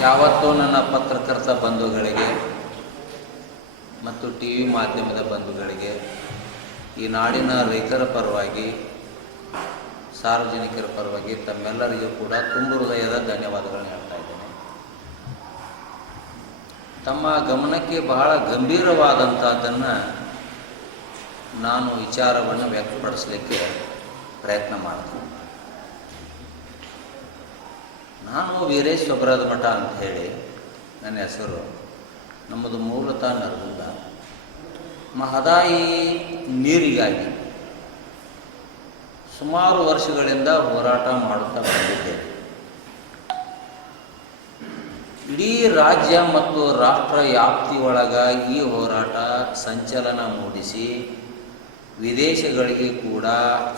ಯಾವತ್ತೂ ನನ್ನ ಪತ್ರಕರ್ತ ಬಂಧುಗಳಿಗೆ ಮತ್ತು ಟಿ ವಿ ಮಾಧ್ಯಮದ ಬಂಧುಗಳಿಗೆ ಈ ನಾಡಿನ ರೈತರ ಪರವಾಗಿ, ಸಾರ್ವಜನಿಕರ ಪರವಾಗಿ ತಮ್ಮೆಲ್ಲರಿಗೂ ಕೂಡ ತುಂಬ ಹೃದಯದ ಧನ್ಯವಾದಗಳನ್ನು ಹೇಳ್ತಾ ಇದ್ದೇನೆ. ತಮ್ಮ ಗಮನಕ್ಕೆ ಬಹಳ ಗಂಭೀರವಾದಂಥದ್ದನ್ನು ನಾನು ವಿಚಾರವನ್ನು ವ್ಯಕ್ತಪಡಿಸಲಿಕ್ಕೆ ಪ್ರಯತ್ನ ಮಾಡ್ತೀನಿ. ನಾನು ವೀರೇಶ್ ಸೊಬ್ರದ ಮಠ ಅಂತ ಹೇಳಿ ನನ್ನ ಹೆಸರು. ನಮ್ಮದು ಮೂಲತಃ ನರಗುಂದ ಮಹದಾಯಿ ನೀರಿಗಾಗಿ ಸುಮಾರು ವರ್ಷಗಳಿಂದ ಹೋರಾಟ ಮಾಡುತ್ತಾ ಬಂದಿದ್ದೇನೆ. ಇಡೀ ರಾಜ್ಯ ಮತ್ತು ರಾಷ್ಟ್ರ ವ್ಯಾಪ್ತಿಯೊಳಗ ಈ ಹೋರಾಟ ಸಂಚಲನ ಮೂಡಿಸಿ ವಿದೇಶಗಳಿಗೆ ಕೂಡ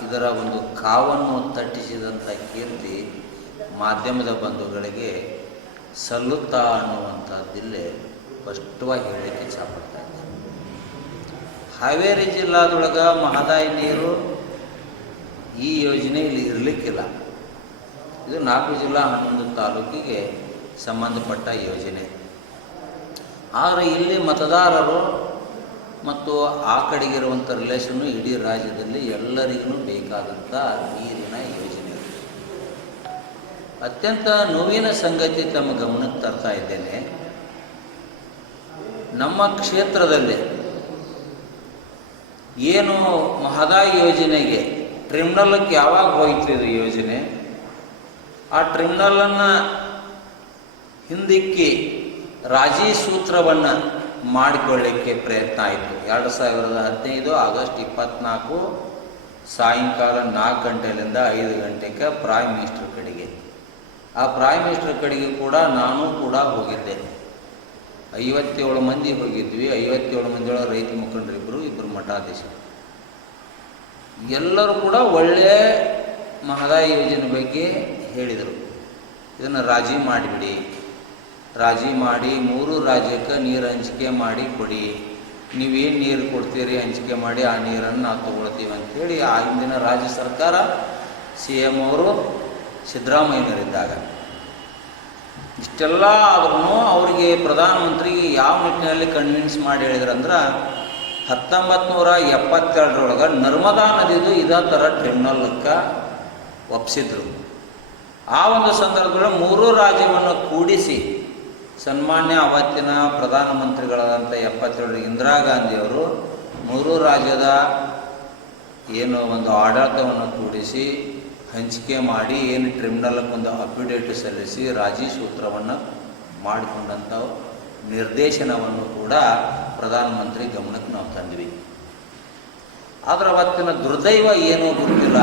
ಇದರ ಒಂದು ಕಾವನ್ನು ತಟ್ಟಿಸಿದಂಥ ಕೀರ್ತಿ ಮಾಧ್ಯಮದ ಬಂಧುಗಳಿಗೆ ಸಲ್ಲುತ್ತಾ ಅನ್ನುವಂಥದ್ದಿಲ್ಲೇ ಸ್ಪಷ್ಟವಾಗಿ ಹೇಳಲಿಕ್ಕೆ ಇಚ್ಛಪಡ್ತಾ ಇದ್ದೀನಿ ಹಾವೇರಿ ಜಿಲ್ಲಾದೊಳಗೆ ಮಹದಾಯಿ ನೀರು ಈ ಯೋಜನೆ ಇಲ್ಲಿ ಇರಲಿಕ್ಕಿಲ್ಲ. ಇದು ನಾಲ್ಕು ಜಿಲ್ಲಾ ಹನ್ನೊಂದು ತಾಲೂಕಿಗೆ ಸಂಬಂಧಪಟ್ಟ ಯೋಜನೆ. ಆದರೆ ಇಲ್ಲಿ ಮತದಾರರು ಮತ್ತು ಆ ಕಡೆಗಿರುವಂಥ ರಿಲೇಷನ್ನು ಇಡೀ ರಾಜ್ಯದಲ್ಲಿ ಎಲ್ಲರಿಗೂ ಬೇಕಾದಂಥ ನೀರಿನ ಯೋಜನೆ. ಅತ್ಯಂತ ನೋವಿನ ಸಂಗತಿ ತಮ್ಮ ಗಮನಕ್ಕೆ ತರ್ತಾ ಇದ್ದೇನೆ. ನಮ್ಮ ಕ್ಷೇತ್ರದಲ್ಲಿ ಏನು ಮಹದಾಯಿ ಯೋಜನೆಗೆ ಟ್ರಿಮ್ನಲ್ಗೆ ಯಾವಾಗ ಹೋಯ್ತು ಇದು ಯೋಜನೆ? ಆ ಟ್ರಿಮ್ನಲನ್ನು ಹಿಂದಿಕ್ಕಿ ರಾಜಿ ಸೂತ್ರವನ್ನು ಮಾಡಿಕೊಳ್ಳಿಕ್ಕೆ ಪ್ರಯತ್ನ ಆಯಿತು. ಎರಡು ಸಾವಿರದ ಹದಿನೈದು ಆಗಸ್ಟ್ ಇಪ್ಪತ್ತ್ನಾಲ್ಕು ಸಾಯಂಕಾಲ ನಾಲ್ಕು ಗಂಟೆಯಿಂದ ಐದು ಗಂಟೆಗೆ ಪ್ರೈಮ್ ಮಿನಿಸ್ಟರ್ ಆ ಪ್ರೈಮ್ ಮಿನಿಸ್ಟರ್ ಕಡೆಗೆ ಕೂಡ ನಾನು ಕೂಡ ಹೋಗಿದ್ದೆ. ಐವತ್ತೇಳು ಮಂದಿ ಹೋಗಿದ್ವಿ. ಐವತ್ತೇಳು ಮಂದಿಯೊಳಗೆ ರೈತ ಮುಖಂಡರಿಬ್ಬರು ಇಬ್ಬರು ಮಠಾಧೀಶರು ಎಲ್ಲರೂ ಕೂಡ ಒಳ್ಳೆಯ ಮಹದಾಯಿ ಯೋಜನೆ ಬಗ್ಗೆ ಹೇಳಿದರು. ಇದನ್ನು ರಾಜಿ ಮಾಡಿಬಿಡಿ. ರಾಜಿ ಮಾಡಿ, ಮೂರು ರಾಜ್ಯಕ್ಕೆ ನೀರು ಹಂಚಿಕೆ ಮಾಡಿ ಕೊಡಿ. ನೀವೇನು ನೀರು ಕೊಡ್ತೀರಿ ಹಂಚಿಕೆ ಮಾಡಿ ಆ ನೀರನ್ನು ನಾವು ತೊಗೊಳ್ತೀವಿ ಅಂಥೇಳಿ ಆ ಹಿಂದಿನ ರಾಜ್ಯ ಸರ್ಕಾರ ಸಿ ಎಂ ಅವರು ಸಿದ್ದರಾಮಯ್ಯನವರಿದ್ದಾಗ. ಇಷ್ಟೆಲ್ಲ ಆದ್ರೂ ಅವರಿಗೆ ಪ್ರಧಾನಮಂತ್ರಿ ಯಾವ ನಿಟ್ಟಿನಲ್ಲಿ ಕನ್ವಿನ್ಸ್ ಮಾಡಿ ಹೇಳಿದ್ರಂದ್ರೆ ಹತ್ತೊಂಬತ್ತು ನೂರ ಎಪ್ಪತ್ತೆರಡರೊಳಗೆ ನರ್ಮದಾ ನದಿದು ಇದೇ ಥರ ಟ್ರಿಬ್ಯುನಲ್ಗೆ ಒಪ್ಪಿಸಿದ್ರು ಆ ಒಂದು ಸಂದರ್ಭದಲ್ಲಿ ಮೂರೂ ರಾಜ್ಯವನ್ನು ಕೂಡಿಸಿ ಸನ್ಮಾನ್ಯ ಅವತ್ತಿನ ಪ್ರಧಾನಮಂತ್ರಿಗಳಾದಂಥ ಎಪ್ಪತ್ತೆರಡು ಇಂದಿರಾ ಗಾಂಧಿಯವರು ಮೂರೂ ರಾಜ್ಯದ ಏನು ಒಂದು ಆಡಳಿತವನ್ನು ಕೂಡಿಸಿ ಹಂಚಿಕೆ ಮಾಡಿ ಏನು ಟ್ರಿಬ್ಯುನಲ್ಗೆ ಒಂದು ಅಫಿಡೇಟ್ ಸಲ್ಲಿಸಿ ರಾಜಿ ಸೂತ್ರವನ್ನು ಮಾಡಿಕೊಂಡಂಥ ನಿರ್ದೇಶನವನ್ನು ಕೂಡ ಪ್ರಧಾನಮಂತ್ರಿ ಗಮನಕ್ಕೆ ನಾವು ತಂದ್ವಿ. ಆದರೆ ಅವತ್ತಿನ ದುರ್ದೈವ ಏನೂ ಗೊತ್ತಿಲ್ಲ.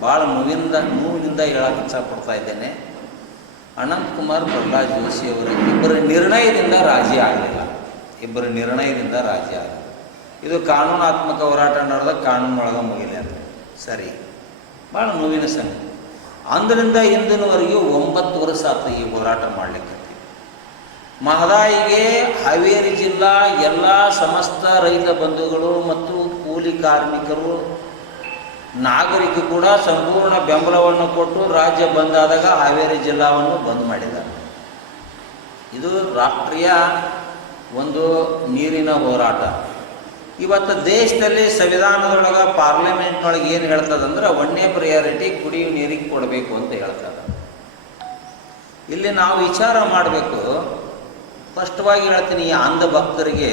ಭಾಳ ನೋವಿಂದ ನೋವಿನಿಂದ ಹೇಳಕ್ಕೆ ಇಚ್ಛಪಡ್ತಾ ಇದ್ದೇನೆ. ಅನಂತಕುಮಾರ್ ಪ್ರಹ್ಲಾದ್ ಜೋಶಿ ಅವರ ಇಬ್ಬರ ನಿರ್ಣಯದಿಂದ ರಾಜಿ ಆಗಲಿಲ್ಲ. ಇಬ್ಬರ ನಿರ್ಣಯದಿಂದ ರಾಜಿ ಆಗಲಿಲ್ಲ. ಇದು ಕಾನೂನಾತ್ಮಕ ಹೋರಾಟ ನಡೆದ ಕಾನೂನು ಒಳಗೆ ಮುಗಿಲಿ ಅಂತ. ಸರಿ. ಭಾಳ ನೋವಿನ ಸಂಗತಿ ಅಂದರಿಂದ ಇಂದಿನವರೆಗೂ ಒಂಬತ್ತು ವರ್ಷ ಆತು ಈ ಹೋರಾಟ ಮಾಡಲಿಕ್ಕೆ ಮಹದಾಯಿಗೆ ಹಾವೇರಿ ಜಿಲ್ಲಾ ಎಲ್ಲ ಸಮಸ್ತ ರೈತ ಬಂಧುಗಳು ಮತ್ತು ಕೂಲಿ ಕಾರ್ಮಿಕರು ನಾಗರಿಕ ಕೂಡ ಸಂಪೂರ್ಣ ಬೆಂಬಲವನ್ನು ಕೊಟ್ಟು ರಾಜ್ಯ ಬಂದ್ ಆದಾಗ ಹಾವೇರಿ ಜಿಲ್ಲಾವನ್ನು ಬಂದ್ ಮಾಡಿದ್ದಾರೆ. ಇದು ರಾಷ್ಟ್ರೀಯ ಒಂದು ನೀರಿನ ಹೋರಾಟ. ಇವತ್ತು ದೇಶದಲ್ಲಿ ಸಂವಿಧಾನದೊಳಗೆ ಪಾರ್ಲಿಮೆಂಟ್ನೊಳಗೆ ಏನು ಹೇಳ್ತದಂದ್ರೆ ಒಂದೇ ಪ್ರಿಯಾರಿಟಿ ಕುಡಿಯುವ ನೀರಿಗೆ ಕೊಡಬೇಕು ಅಂತ ಹೇಳ್ತದೆ. ಇಲ್ಲಿ ನಾವು ವಿಚಾರ ಮಾಡಬೇಕು. ಸ್ಪಷ್ಟವಾಗಿ ಹೇಳ್ತೀನಿ ಈ ಅಂಧ ಭಕ್ತರಿಗೆ.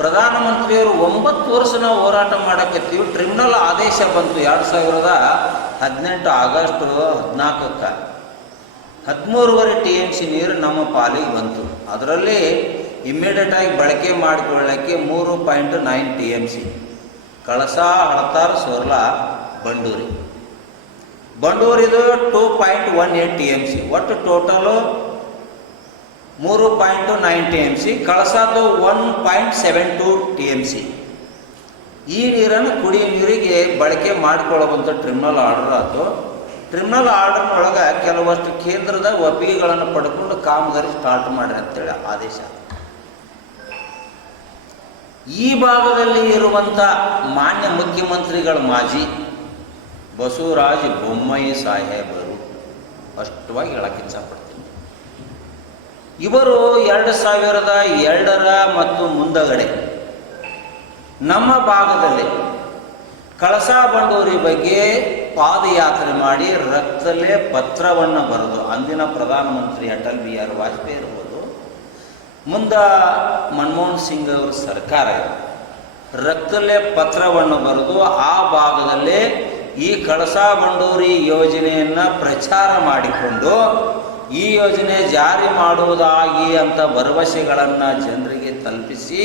ಪ್ರಧಾನಮಂತ್ರಿಯವರು ಒಂಬತ್ತು ವರ್ಷ ನಾವು ಹೋರಾಟ ಮಾಡಕತ್ತೀವಿ. ಟ್ರಿಬ್ಯುನಲ್ ಆದೇಶ ಬಂತು ಎರಡು ಸಾವಿರದ ಹದಿನೆಂಟು ಆಗಸ್ಟ್ ಹದಿನಾಲ್ಕಕ್ಕೆ. ಹದಿಮೂರುವರೆ ಟಿ ಎಂ ಸಿ ನೀರು ನಮ್ಮ ಪಾಲಿಗೆ ಬಂತು. ಅದರಲ್ಲಿ ಇಮ್ಮಿಡಿಯೇಟಾಗಿ ಬಳಕೆ ಮಾಡಿಕೊಳ್ಳೋಕ್ಕೆ ಮೂರು point nine T M C. Kalasa Halatara Surla Banduri. ಬಂಡೂರಿದು two point one eight T M C ಒಟ್ಟು ಟೋಟಲು ಮೂರು point nine T M C ಕಳಸದ್ದು one point seven two T M C ಈ ನೀರನ್ನು ಕುಡಿಯೋ ನೀರಿಗೆ ಬಳಕೆ ಮಾಡಿಕೊಳ್ಳುವಂಥ ಟ್ರಿಮ್ನಲ್ ಆರ್ಡರ್ ಆಯಿತು ಟ್ರಿಮ್ನಲ್ ಆರ್ಡರ್ನೊಳಗೆ ಕೆಲವಷ್ಟು ಕೇಂದ್ರದ ಒಪ್ಪಿಗೆಗಳನ್ನು ಪಡ್ಕೊಂಡು ಕಾಮಗಾರಿ ಸ್ಟಾರ್ಟ್ ಮಾಡ್ರಿ ಅಂತೇಳಿ ಆದೇಶ. ಈ ಭಾಗದಲ್ಲಿ ಇರುವಂಥ ಮಾನ್ಯ ಮುಖ್ಯಮಂತ್ರಿಗಳ ಮಾಜಿ ಬಸವರಾಜ ಬೊಮ್ಮಾಯಿ ಸಾಹೇಬರು ಅಷ್ಟವಾಗಿ ಹೇಳಕ್ಕೆ ಇಚ್ಛಪಡ್ತೀನಿ. ಇವರು ಎರಡು ಸಾವಿರದ ಎರಡರ ಮತ್ತು ಮುಂದಗಡೆ ನಮ್ಮ ಭಾಗದಲ್ಲಿ ಕಳಸಾ ಬಂಡೂರಿ ಬಗ್ಗೆ ಪಾದಯಾತ್ರೆ ಮಾಡಿ ರಕ್ತಲ್ಲೇ ಪತ್ರವನ್ನು ಬರೆದು ಅಂದಿನ ಪ್ರಧಾನಮಂತ್ರಿ ಅಟಲ್ ಬಿಹಾರಿ ವಾಜಪೇಯಿ ಇರ್ಬೋದು ಮುಂದೆ ಮನಮೋಹನ್ ಸಿಂಗ್ ಅವರ ಸರ್ಕಾರ ರಕ್ತಲೆ ಪತ್ರವನ್ನು ಬರೆದು ಆ ಭಾಗದಲ್ಲಿ ಈ ಕಳಸಾ ಬಂಡೂರಿ ಯೋಜನೆಯನ್ನು ಪ್ರಚಾರ ಮಾಡಿಕೊಂಡು ಈ ಯೋಜನೆ ಜಾರಿ ಮಾಡುವುದಾಗಿ ಅಂತ ಭರವಸೆಗಳನ್ನು ಜನರಿಗೆ ತಲುಪಿಸಿ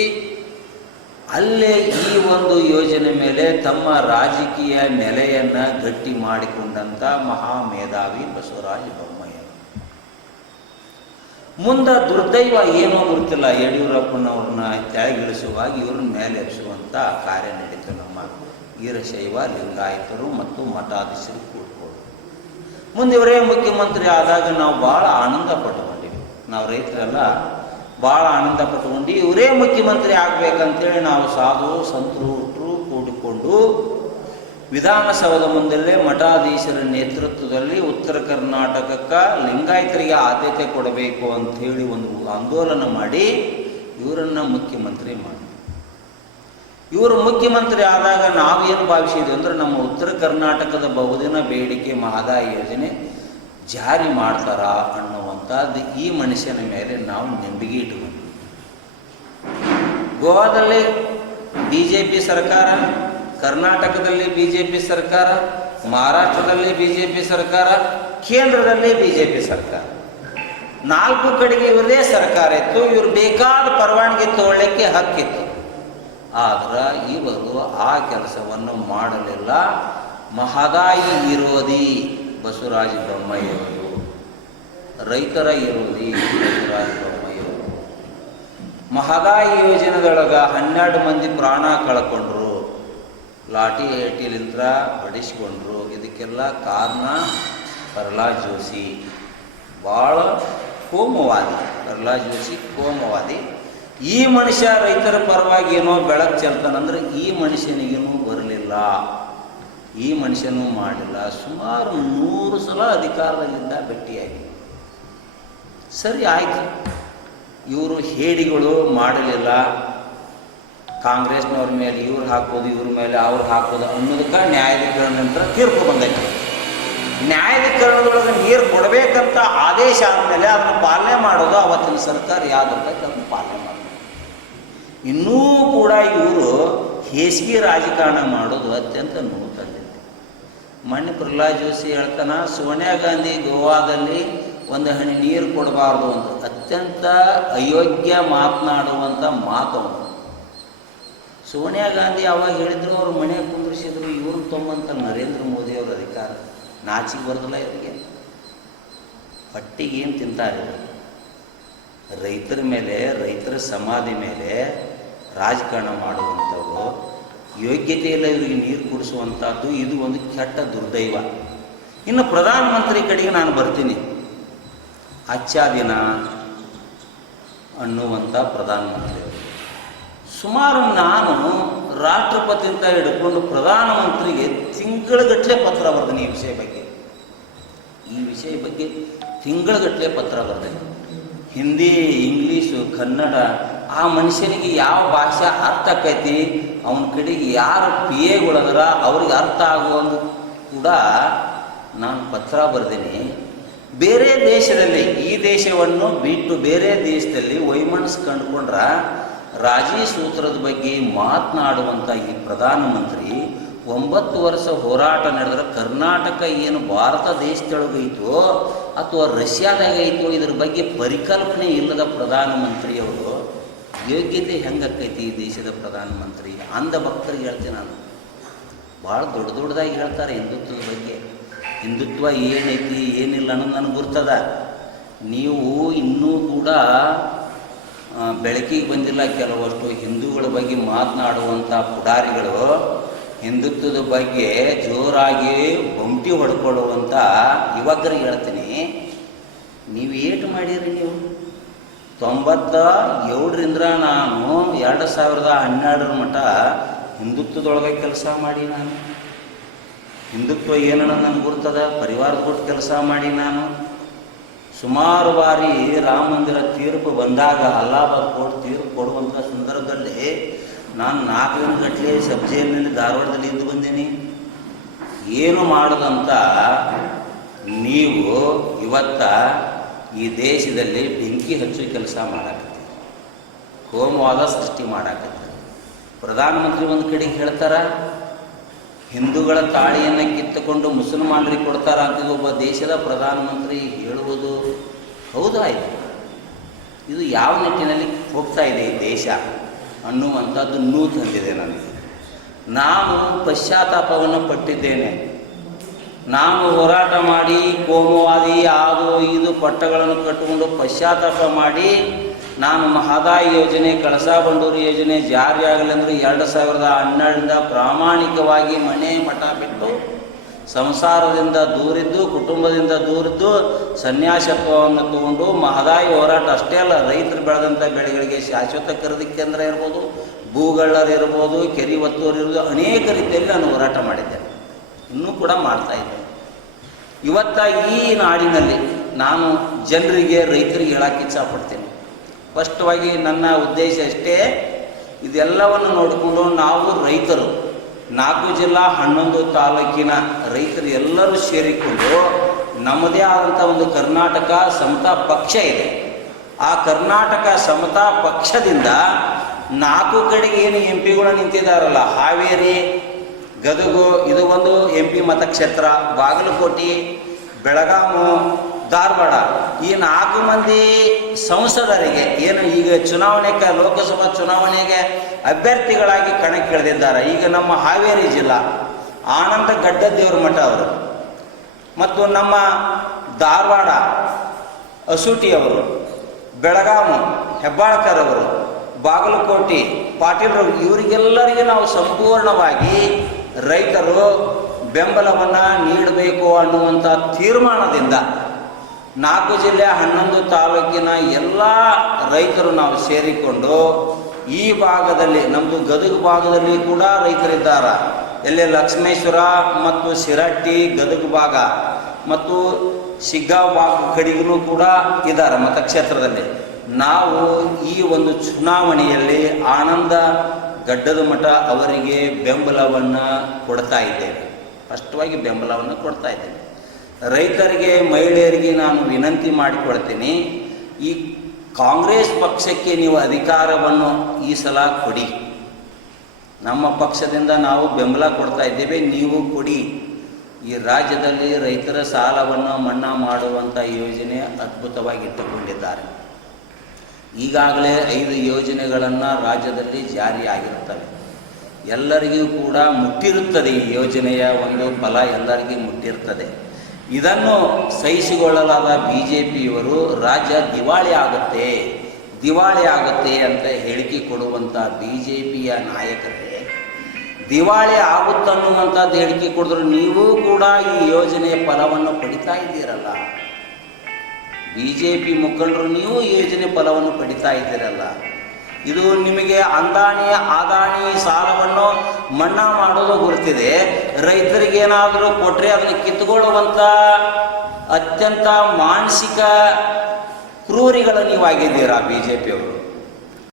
ಅಲ್ಲೇ ಈ ಒಂದು ಯೋಜನೆ ಮೇಲೆ ತಮ್ಮ ರಾಜಕೀಯ ನೆಲೆಯನ್ನು ಗಟ್ಟಿ ಮಾಡಿಕೊಂಡಂಥ ಮಹಾಮೇಧಾವಿ ಬಸವರಾಜ ಬೊಮ್ಮಾಯಿ. ಮುಂದೆ ದುರ್ದೈವ ಏನೋ ಗೊತ್ತಿಲ್ಲ. ಯಡಿಯೂರಪ್ಪನವ್ರನ್ನ ತೆಳಗಿಳಿಸುವಾಗ ಇವ್ರನ್ನ ಮೇಲೆ ಎಬ್ಸುವಂಥ ಕಾರ್ಯ ನಡೀತು ನಮ್ಮ ವೀರಶೈವ, ಲಿಂಗಾಯತರು ಮತ್ತು ಮಠಾಧೀಶರು ಕೂಡ್ಕೊಂಡು ಮುಂದೆ ಇವರೇ ಮುಖ್ಯಮಂತ್ರಿ ಆದಾಗ ನಾವು ಭಾಳ ಆನಂದ ಪಟ್ಟುಕೊಂಡಿವಿ. ನಾವು ರೈತರೆಲ್ಲ ಭಾಳ ಆನಂದ ಪಟ್ಕೊಂಡು ಇವರೇ ಮುಖ್ಯಮಂತ್ರಿ ಆಗಬೇಕಂತೇಳಿ ನಾವು ಸಾಧು, ಸಂತರು ಕೂಡಿಕೊಂಡು ವಿಧಾನಸೌಧ ಮುಂದಲ್ಲೇ ಮಠಾಧೀಶರ ನೇತೃತ್ವದಲ್ಲಿ ಉತ್ತರ ಕರ್ನಾಟಕಕ್ಕೆ ಲಿಂಗಾಯತರಿಗೆ ಆದ್ಯತೆ ಕೊಡಬೇಕು ಅಂಥೇಳಿ ಒಂದು ಆಂದೋಲನ ಮಾಡಿ ಇವರನ್ನು ಮುಖ್ಯಮಂತ್ರಿ ಮಾಡಿ ಇವರು ಮುಖ್ಯಮಂತ್ರಿ ಆದಾಗ ನಾವೇನು ಭಾವಿಸಿದ್ವಿ ಅಂದ್ರೆ ನಮ್ಮ ಉತ್ತರ ಕರ್ನಾಟಕದ ಬಹುದಿನ ಬೇಡಿಕೆ ಮಹದಾಯ ಯೋಜನೆ ಜಾರಿ ಮಾಡ್ತಾರಾ ಅನ್ನುವಂಥದ್ದು ಈ ಮನುಷ್ಯನ ಮೇಲೆ ನಾವು ನಂಬಿಕೆ ಇಟ್ಕೊಂಡ್ವಿ ಗೋವಾದಲ್ಲಿ ಬಿ ಜೆ ಪಿ ಸರ್ಕಾರ ಕರ್ನಾಟಕದಲ್ಲಿ ಬಿ ಜೆ ಪಿ ಸರ್ಕಾರ, ಮಹಾರಾಷ್ಟ್ರದಲ್ಲಿ ಬಿ ಜೆ ಪಿ ಸರ್ಕಾರ, ಕೇಂದ್ರದಲ್ಲಿ ಬಿ ಜೆ ಪಿ ಸರ್ಕಾರ. ನಾಲ್ಕು ಕಡೆಗೆ ಇವರದೇ ಸರ್ಕಾರ ಇತ್ತು, ಇವರು ಬೇಕಾದ ಪರವಾನಗಿ ತಗೊಳ್ಳಿಕ್ಕೆ ಹಕ್ಕಿತ್ತು. ಆದ್ರೆ ಇವರು ಆ ಕೆಲಸವನ್ನು ಮಾಡಲಿಲ್ಲ. ಮಹದಾಯಿ ವಿರೋಧಿ ಬಸವರಾಜ ಬೊಮ್ಮಾಯಿಯವರು. ರೈತರ ವಿರೋಧಿ ಬಸವರಾಜ ಬೊಮ್ಮಾಯಿಯವರು. ಮಹದಾಯಿ ಯೋಜನೆದೊಳಗ ಹನ್ನೆರಡು ಮಂದಿ ಪ್ರಾಣ ಕಳ್ಕೊಂಡ್ರು. ಲಾಠಿ ಏಟಿಲಿಂದ ಬಡಿಸ್ಕೊಂಡ್ರು. ಇದಕ್ಕೆಲ್ಲ ಕಾರಣ ಪ್ರಹ್ಲಾದ್ ಜೋಶಿ. ಭಾಳ ಕೋಮವಾದಿ ಪ್ರಹ್ಲಾದ್ ಜೋಶಿ ಕೋಮವಾದಿ. ಈ ಮನುಷ್ಯ ರೈತರ ಪರವಾಗಿ ಏನೋ ಬೆಳಕು ಚೆಲ್ತಾನಂದ್ರೆ ಈ ಮನುಷ್ಯನಿಗೇನು ಬರಲಿಲ್ಲ. ಈ ಮನುಷ್ಯನೂ ಮಾಡಿಲ್ಲ. ಸುಮಾರು ನೂರು ಸಲ ಅಧಿಕಾರದಿಂದ ಭೇಟಿಯಾಗಿ ಸರಿ, ಆಯ್ತು. ಇವರು ಹೇಡಿಗಳು ಮಾಡಲಿಲ್ಲ. ಕಾಂಗ್ರೆಸ್ನವ್ರ ಮೇಲೆ ಇವ್ರು ಹಾಕೋದು ಇವ್ರ ಮೇಲೆ ಅವ್ರು ಹಾಕೋದು ಅನ್ನೋದಕ್ಕೆ ನ್ಯಾಯಾಧಿಕರಣ ನಂತರ ತೀರ್ಪು ಬಂದೈತೆ. ನ್ಯಾಯಾಧಿಕರಣದೊಳಗೆ ನೀರು ಕೊಡಬೇಕಂತ ಆದೇಶ ಆದಮೇಲೆ ಅದನ್ನು ಪಾಲನೆ ಮಾಡೋದು ಅವತ್ತಿನ ಸರ್ಕಾರ ಯಾವುದಕ್ಕೆ ಅದನ್ನು ಪಾಲನೆ ಮಾಡೋದು ಇನ್ನೂ ಕೂಡ ಇವರು ಹೇಸಿಗೆ ರಾಜಕಾರಣ ಮಾಡೋದು ಅತ್ಯಂತ ನೋವು ಮೊನ್ನೆ ಪ್ರಹ್ಲಾದ್ ಜೋಶಿ ಹೇಳ್ತಾನ, ಸೋನಿಯಾ ಗಾಂಧಿ ಗೋವಾದಲ್ಲಿ ಒಂದು ಹನಿ ನೀರು ಕೊಡಬಾರ್ದು ಅಂತ ಅತ್ಯಂತ ಅಯೋಗ್ಯ ಮಾತನಾಡುವಂಥ ಮಾತು ಸೋನಿಯಾ ಗಾಂಧಿ ಅವಾಗ ಹೇಳಿದ್ರು, ಅವ್ರ ಮನೆಗೆ ಕುಂದ್ರಿಸಿದ್ರು, ಇವ್ರು ತೊಂಬಂತ ನರೇಂದ್ರ ಮೋದಿ ಅವ್ರ ಅಧಿಕಾರ. ನಾಚಿಗೆ ಬರೋದಿಲ್ಲ ಇವರಿಗೆ. ಹೊಟ್ಟಿಗೆ ಏನು ತಿಂತಾರೆ? ರೈತರ ಮೇಲೆ, ರೈತರ ಸಮಾಧಿ ಮೇಲೆ ರಾಜಕಾರಣ ಮಾಡುವಂಥವ್ರು, ಯೋಗ್ಯತೆ ಇಲ್ಲ ಇವರಿಗೆ ನೀರು ಕುಡಿಸುವಂಥದ್ದು, ಇದು ಒಂದು ಕೆಟ್ಟ ದುರ್ದೈವ. ಇನ್ನು ಪ್ರಧಾನಮಂತ್ರಿ ಕಡೆಗೆ ನಾನು ಬರ್ತೀನಿ. ಅಚ್ಚಾ ದಿನ ಅನ್ನುವಂಥ ಪ್ರಧಾನಮಂತ್ರಿ ಸುಮಾರು ನಾನು ರಾಷ್ಟ್ರಪತಿ ಅಂತ ಹಿಡ್ಕೊಂಡು ಪ್ರಧಾನಮಂತ್ರಿಗೆ ತಿಂಗಳಗಟ್ಟಲೆ ಪತ್ರ ಬರ್ತೀನಿ ಈ ವಿಷಯ ಬಗ್ಗೆ. ಈ ವಿಷಯ ಬಗ್ಗೆ ತಿಂಗಳಗಟ್ಟಲೆ ಪತ್ರ ಬರ್ತೀನಿ ಹಿಂದಿ, ಇಂಗ್ಲೀಷು, ಕನ್ನಡ, ಆ ಮನುಷ್ಯನಿಗೆ ಯಾವ ಭಾಷೆ ಅರ್ಥ ಆಕೈತಿ, ಅವನ ಕಡೆಗೆ ಯಾರು ಪಿ ಎಗಳದರ ಅವ್ರಿಗೆ ಅರ್ಥ ಆಗುವಂಗೆ ಕೂಡ ನಾನು ಪತ್ರ ಬರ್ತೀನಿ ಬೇರೆ ದೇಶದಲ್ಲಿ ಈ ದೇಶವನ್ನು ಬಿಟ್ಟು ಬೇರೆ ದೇಶದಲ್ಲಿ ವೈಮನಸ್ ಕಂಡುಕೊಂಡ್ರ ರಾಜಿ ಸೂತ್ರದ ಬಗ್ಗೆ ಮಾತನಾಡುವಂಥ ಈ ಪ್ರಧಾನಮಂತ್ರಿ ಒಂಬತ್ತು ವರ್ಷ ಹೋರಾಟ ನಡೆದ್ರೆ ಕರ್ನಾಟಕ ಏನು ಭಾರತ ದೇಶದೊಳಗೈತೋ ಅಥವಾ ರಷ್ಯಾದಾಗ ಐತೋ ಇದ್ರ ಬಗ್ಗೆ ಪರಿಕಲ್ಪನೆ ಇಲ್ಲದ ಪ್ರಧಾನಮಂತ್ರಿಯವರು ಯೋಗ್ಯತೆ ಹೆಂಗಾಕೈತಿ ಈ ದೇಶದ ಪ್ರಧಾನಮಂತ್ರಿ ಅಂದ ಭಕ್ತರಿಗೆ ಹೇಳ್ತೀನಿ ನಾನು. ಭಾಳ ದೊಡ್ಡ ದೊಡ್ಡದಾಗಿ ಹೇಳ್ತಾರೆ ಹಿಂದುತ್ವದ ಬಗ್ಗೆ. ಹಿಂದುತ್ವ ಏನೈತಿ, ಏನಿಲ್ಲ ಅನ್ನೋದು ನನಗೆ ಗುರ್ತದ. ನೀವು ಇನ್ನೂ ಕೂಡ ಬೆಳಕಿಗೆ ಬಂದಿಲ್ಲ, ಕೆಲವಷ್ಟು ಹಿಂದೂಗಳ ಬಗ್ಗೆ ಮಾತನಾಡುವಂಥ ಪುಡಾರಿಗಳು ಹಿಂದುತ್ವದ ಬಗ್ಗೆ ಜೋರಾಗಿ ಬೊಂಟಿ ಹೊಡ್ಕೊಳ್ಳುವಂಥ ಯುವಕರಿಗೆ ಹೇಳ್ತೀನಿ. ನೀವು ಏಟು ಮಾಡಿರಿ ನೀವು? ತೊಂಬತ್ತ ಏಳರಿಂದ ನಾನು ಎರಡು ಸಾವಿರದ ಹನ್ನೆರಡರ ಮಟ್ಟ ಹಿಂದುತ್ವದೊಳಗೆ ಕೆಲಸ ಮಾಡಿ ನಾನು. ಹಿಂದುತ್ವ ಏನನ್ನ ನನಗೆ ಗುರ್ತದ? ಪರಿವಾರದ ಕೊಟ್ಟು ಕೆಲಸ ಮಾಡಿ ನಾನು. ಸುಮಾರು ಬಾರಿ ರಾಮ ಮಂದಿರ ತೀರ್ಪು ಬಂದಾಗ ಅಲ್ಲಾಬಾದ್ ಕೋರ್ಟ್ ತೀರ್ಪು ಕೊಡುವಂಥ ಸಂದರ್ಭದಲ್ಲಿ ನಾನು ನಾಲ್ಕು ದಿನ ಗಟ್ಟಲೆ ಸಬ್ಜೆಯಲ್ಲಿ ಧಾರವಾಡದಲ್ಲಿ ಇದ್ದು ಬಂದೀನಿ. ಏನು ಮಾಡದಂತ ನೀವು ಇವತ್ತ ಈ ದೇಶದಲ್ಲಿ ಬೆಂಕಿ ಹಚ್ಚೋ ಕೆಲಸ ಮಾಡಾಕತ್ತೀರಿ. ಕೋಮವಾದ ಸೃಷ್ಟಿ ಮಾಡಾಕತ್ತೀರಿ. ಪ್ರಧಾನಮಂತ್ರಿ ಒಂದು ಕಡೆಗೆ ಹೇಳ್ತಾರ ಹಿಂದೂಗಳ ತಾಳಿಯನ್ನು ಕಿತ್ತುಕೊಂಡು ಮುಸಲ್ಮಾನರಿಗೆ ಕೊಡ್ತಾರ ಅಂತ ಒಬ್ಬ ದೇಶದ ಪ್ರಧಾನಮಂತ್ರಿ ಹೇಳುವುದು ಹೌದು ಇದು? ಯಾವ ನಿಟ್ಟಿನಲ್ಲಿ ಹೋಗ್ತಾ ಇದೆ ಈ ದೇಶ? ಅನ್ನುವಂಥದ್ದು ನೂ ತಂದಿದೆ ನನಗೆ. ನಾನು ಪಶ್ಚಾತ್ತಾಪವನ್ನು ಪಟ್ಟಿದ್ದೇನೆ. ನಾನು ಹೋರಾಟ ಮಾಡಿ ಕೋಮುವಾದಿ ಅದು ಇದು ಪಟ್ಟಗಳನ್ನು ಕಟ್ಟಿಕೊಂಡು ಪಶ್ಚಾತ್ತಾಪ ಮಾಡಿ ನಾನು ಮಹದಾಯಿ ಯೋಜನೆ ಕಳಸಾ ಬಂಡೂರು ಯೋಜನೆ ಜಾರಿಯಾಗಲಿ ಅಂದರೆ ಎರಡು ಸಾವಿರದ ಹನ್ನೆರಡರಿಂದ ಪ್ರಾಮಾಣಿಕವಾಗಿ ಮನೆ ಮಠ ಬಿಟ್ಟು ಸಂಸಾರದಿಂದ ದೂರಿದ್ದು, ಕುಟುಂಬದಿಂದ ದೂರಿದ್ದು ಸನ್ಯಾಸತ್ವವನ್ನು ತಗೊಂಡು ಮಹದಾಯಿ ಹೋರಾಟ ಅಷ್ಟೇ ಅಲ್ಲ, ರೈತರು ಬೆಳೆದಂಥ ಬೆಳೆಗಳಿಗೆ ಶಾಶ್ವತ ಖರೀದಿ ಕೇಂದ್ರ ಇರ್ಬೋದು, ಭೂಗಳ್ಳರು ಇರ್ಬೋದು, ಕೆರಿ ಒತ್ತುವರು ಇರ್ಬೋದು, ಅನೇಕ ರೀತಿಯಲ್ಲಿ ನಾನು ಹೋರಾಟ ಮಾಡಿದ್ದೆ. ಇನ್ನೂ ಕೂಡ ಮಾಡ್ತಾ ಇದ್ದೇನೆ ಇವತ್ತ ಈ ನಾಡಿನಲ್ಲಿ ನಾನು ಜನರಿಗೆ, ರೈತರಿಗೆ ಹೇಳಕ್ಕೆ ಇಚ್ಛಪಡ್ತೀನಿ. ಸ್ಪಷ್ಟವಾಗಿ ನನ್ನ ಉದ್ದೇಶ ಅಷ್ಟೇ, ಇದೆಲ್ಲವನ್ನು ನೋಡಿಕೊಂಡು ನಾವು ರೈತರು, ನಾಲ್ಕು ಜಿಲ್ಲಾ ಹನ್ನೊಂದು ತಾಲೂಕಿನ ರೈತರು ಎಲ್ಲರೂ ಸೇರಿಕೊಂಡು ನಮ್ಮದೇ ಆದಂಥ ಒಂದು ಕರ್ನಾಟಕ ಸಮತಾ ಪಕ್ಷ ಇದೆ. ಆ ಕರ್ನಾಟಕ ಸಮತಾ ಪಕ್ಷದಿಂದ ನಾಲ್ಕು ಕಡೆಗೆ ಏನು ಎಂ ಪಿಗಳು ನಿಂತಿದ್ದಾರಲ್ಲ, ಹಾವೇರಿ, ಗದಗು, ಇದು ಒಂದು ಎಂ ಪಿ ಮತಕ್ಷೇತ್ರ, ಬಾಗಲಕೋಟೆ ಬೆಳಗಾಮು ಧಾರವಾಡ. ಈ ನಾಲ್ಕು ಮಂದಿ ಸಂಸದರಿಗೆ ಏನು ಈಗ ಚುನಾವಣೆಗೆ, ಲೋಕಸಭಾ ಚುನಾವಣೆಗೆ ಅಭ್ಯರ್ಥಿಗಳಾಗಿ ಕಣಕ್ಕಿಳಿದಿದ್ದಾರೆ ಈಗ ನಮ್ಮ ಹಾವೇರಿ ಜಿಲ್ಲಾ ಆನಂದ ಗಡ್ಡದೇವ್ರ ಮಠ ಅವರು ಮತ್ತು ನಮ್ಮ ಧಾರವಾಡ ಅಸೂಟಿಯವರು ಬೆಳಗಾವಿ ಹೆಬ್ಬಾಳ್ಕರ್ ಅವರು, ಬಾಗಲಕೋಟೆ ಪಾಟೀಲ್ರವರು ಇವರಿಗೆಲ್ಲರಿಗೆ ನಾವು ಸಂಪೂರ್ಣವಾಗಿ ರೈತರು ಬೆಂಬಲವನ್ನು ನೀಡಬೇಕು ಅನ್ನುವಂಥ ತೀರ್ಮಾನದಿಂದ ನಾಲ್ಕು ಜಿಲ್ಲೆ ಹನ್ನೊಂದು ತಾಲೂಕಿನ ಎಲ್ಲ ರೈತರು ನಾವು ಸೇರಿಕೊಂಡು ಈ ಭಾಗದಲ್ಲಿ ನಮ್ಮದು ಗದಗ ಭಾಗದಲ್ಲಿ ಕೂಡ ರೈತರಿದ್ದಾರೆ. ಎಲ್ಲಿ ಲಕ್ಷ್ಮೇಶ್ವರ ಮತ್ತು ಶಿರಟ್ಟಿ ಗದಗ ಭಾಗ ಮತ್ತು ಶಿಗ್ಗಾಂವ್ ಭಾಗ ಕಡೆಗೂ ಕೂಡ ಇದ್ದಾರೆ ಮತಕ್ಷೇತ್ರದಲ್ಲಿ. ನಾವು ಈ ಒಂದು ಚುನಾವಣೆಯಲ್ಲಿ ಆನಂದ ಗಡ್ಡದ ಮಠ ಅವರಿಗೆ ಬೆಂಬಲವನ್ನು ಕೊಡ್ತಾ ಇದ್ದೇವೆ. ಸ್ಪಷ್ಟವಾಗಿ ಬೆಂಬಲವನ್ನು ಕೊಡ್ತಾ ಇದ್ದೇವೆ. ರೈತರಿಗೆ, ಮಹಿಳೆಯರಿಗೆ ನಾನು ವಿನಂತಿ ಮಾಡಿಕೊಳ್ತೀನಿ, ಈ ಕಾಂಗ್ರೆಸ್ ಪಕ್ಷಕ್ಕೆ ನೀವು ಅಧಿಕಾರವನ್ನು ಈ ಸಲ ಕೊಡಿ. ನಮ್ಮ ಪಕ್ಷದಿಂದ ನಾವು ಬೆಂಬಲ ಕೊಡ್ತಾ ಇದ್ದೇವೆ, ನೀವು ಕೊಡಿ. ಈ ರಾಜ್ಯದಲ್ಲಿ ರೈತರ ಸಾಲವನ್ನು ಮನ್ನಾ ಮಾಡುವಂಥ ಯೋಜನೆ ಅದ್ಭುತವಾಗಿ ಇಟ್ಟುಕೊಂಡಿದ್ದಾರೆ ಈಗಾಗಲೇ ಐದು ಯೋಜನೆಗಳನ್ನು ರಾಜ್ಯದಲ್ಲಿ ಜಾರಿಯಾಗಿರುತ್ತವೆ ಎಲ್ಲರಿಗೂ ಕೂಡ ಮುಟ್ಟಿರುತ್ತದೆ ಈ ಯೋಜನೆಯ ಒಂದು ಫಲ, ಎಲ್ಲರಿಗೂ ಮುಟ್ಟಿರ್ತದೆ. ಇದನ್ನು ಸಹಿಸಿಕೊಳ್ಳಲಾದ ಬಿ ಜೆ ಪಿಯವರು ರಾಜ್ಯ ದಿವಾಳಿ ಆಗುತ್ತೆ ದಿವಾಳಿ ಆಗುತ್ತೆ ಅಂತ ಹೇಳಿಕೆ ಕೊಡುವಂಥ ಬಿ ಜೆ ಪಿಯ ನಾಯಕರೇ, ದಿವಾಳಿ ಆಗುತ್ತನ್ನುವಂಥದ್ದು ಹೇಳಿಕೆ ಕೊಡಿದ್ರು ನೀವು ಕೂಡ ಈ ಯೋಜನೆಯ ಫಲವನ್ನು ಪಡಿತಾ ಇದ್ದೀರಲ್ಲ. ಬಿ ಜೆ ಪಿ ಮುಖಂಡರು ನೀವು ಯೋಜನೆ ಫಲವನ್ನು ಪಡಿತಾ ಇದ್ದೀರಲ್ಲ. ಇದು ನಿಮಗೆ ಅಂದಾಣಿ ಆದಾನಿ ಸಾಲವನ್ನು ಮನ್ನಾ ಮಾಡೋದು ಗುರುತಿದೆ. ರೈತರಿಗೆ ಏನಾದರೂ ಕೊಟ್ಟರೆ ಅದನ್ನು ಕಿತ್ತುಕೊಳ್ಳುವಂಥ ಅತ್ಯಂತ ಮಾನಸಿಕ ಕ್ರೂರಿಗಳು ನೀವಾಗಿದ್ದೀರಾ ಬಿ ಜೆ ಪಿಯವರು